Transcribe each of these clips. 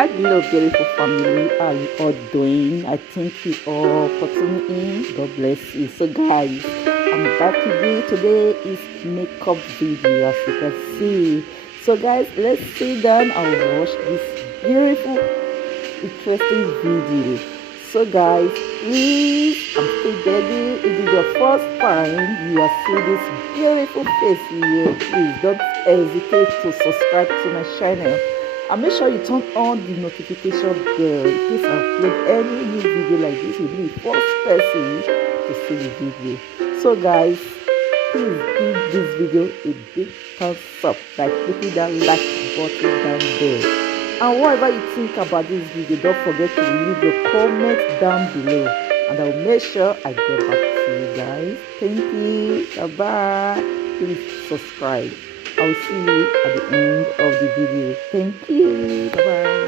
Hi, hello, beautiful family. How you all doing? I thank you all for tuning in. God bless you. So, guys, I'm back again. Today is makeup video, as you can see. So, guys, let's sit down and watch this beautiful, interesting video. So, guys, please, I'm still begging. It is your first time you are seeing this beautiful face here. Please don't hesitate to subscribe to my channel and make sure you turn on the notification bell in case I upload any new video like this. You'll be the first person to see the video. So, guys, please give this video a big thumbs up by clicking that like button down there. And whatever you think about this video, don't forget to leave your comment down below, and I will make sure I get back to you guys. Thank you. Bye bye. Please subscribe. I will see you at the end of the video. Thank you. Bye bye.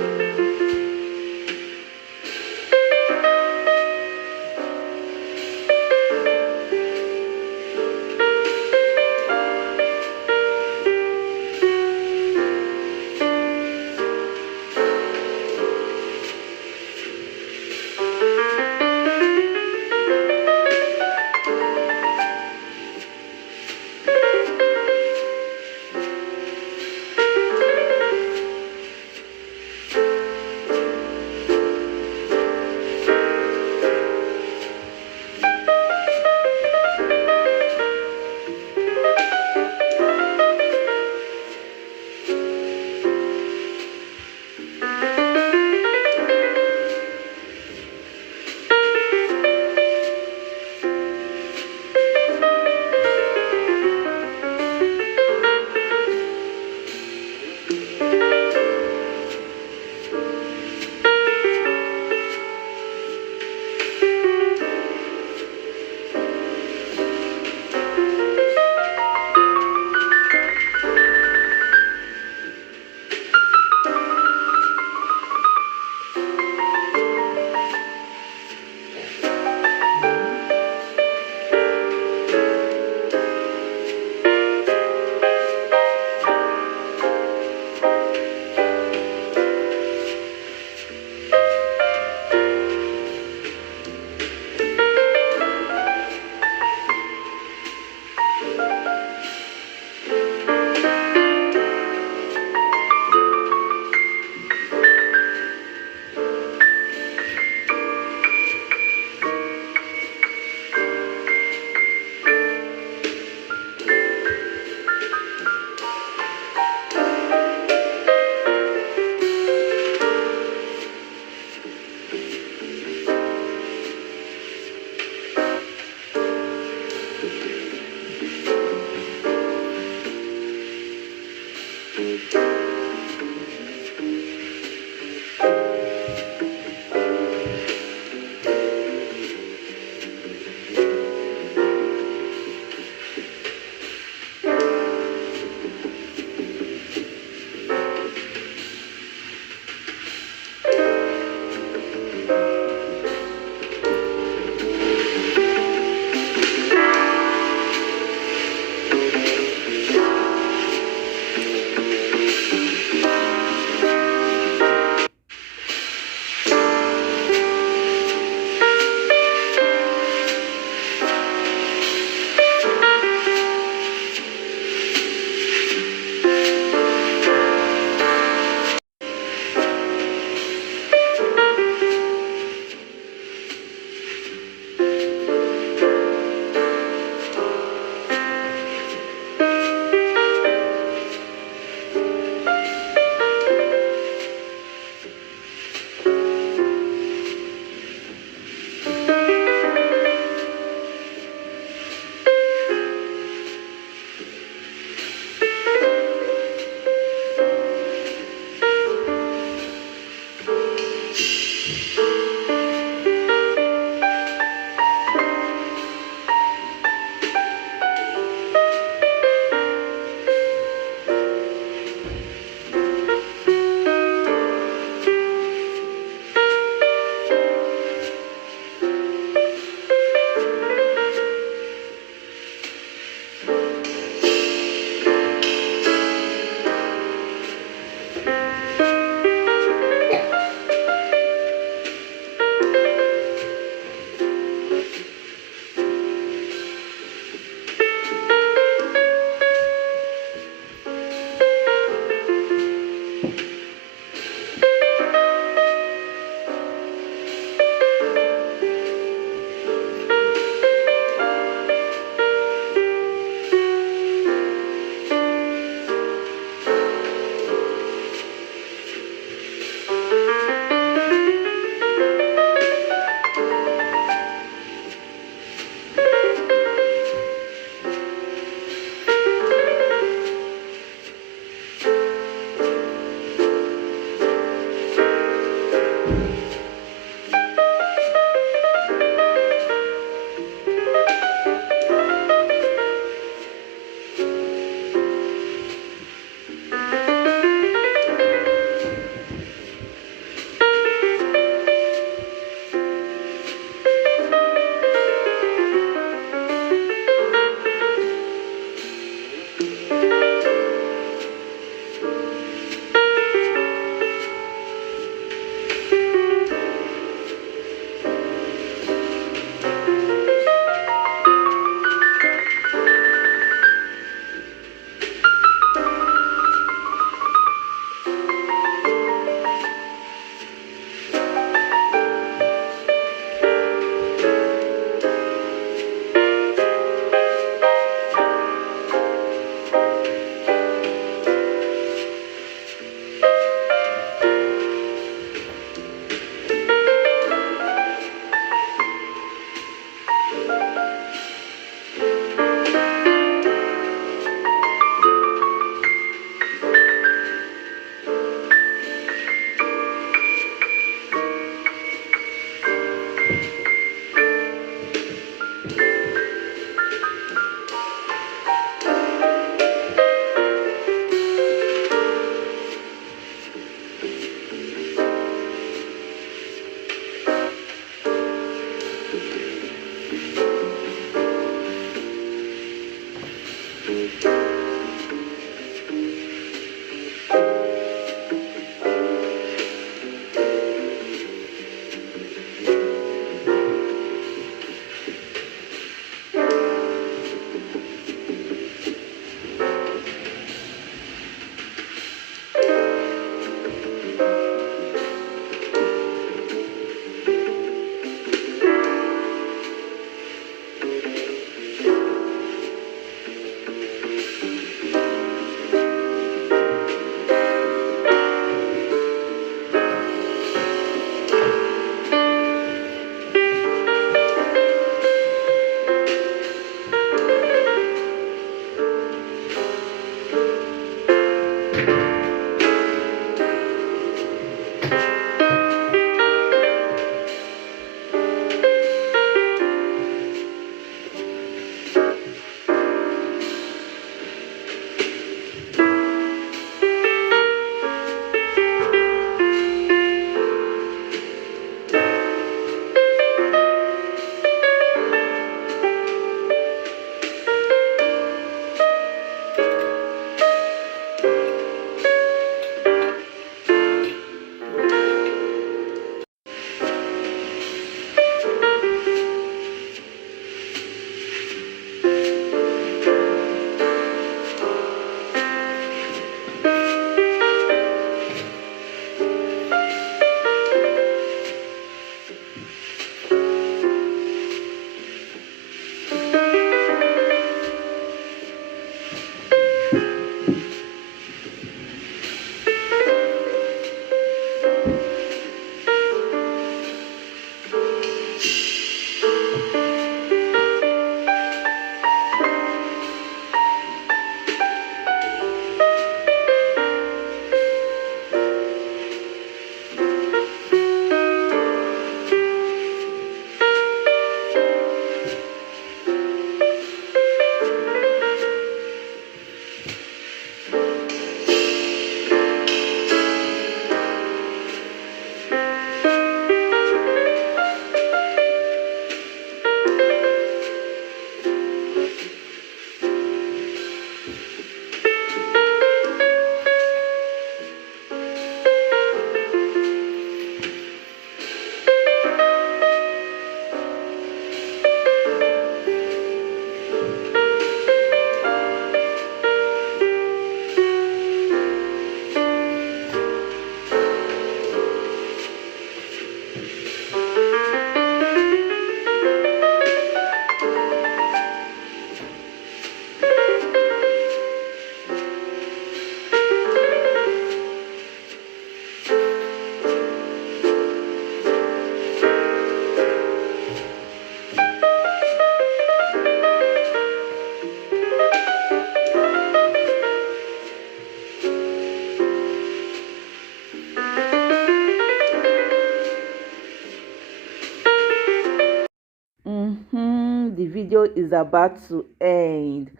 video is about to end.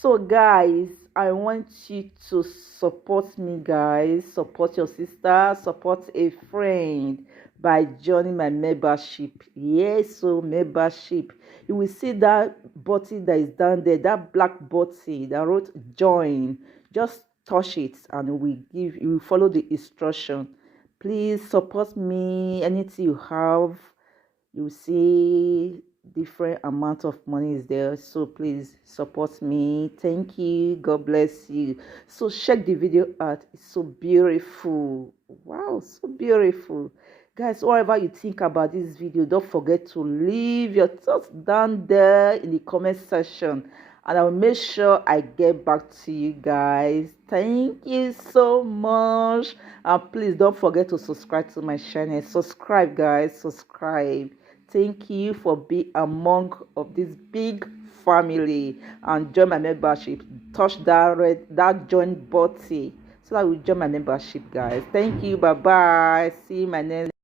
So guys, I want you to support me, guys. Support your sister, support a friend by joining my membership. Yes, so membership. You will see that button that is down there, that black button that wrote join. Just touch it and you will follow the instruction. Please support me. Anything you have, you see different amount of money is there, so please support me. Thank you, God bless you. So check the video out, it's so beautiful. Wow, so beautiful, guys. Whatever you think about this video, don't forget to leave your thoughts down there in the comment section, and I will make sure I get back to you guys. Thank you so much, and please don't forget to subscribe to my channel. Subscribe, guys, subscribe. Thank you for being among of this big family, and join my membership. Touch that join button so that we join my membership, guys. Thank you. Bye bye. See you my next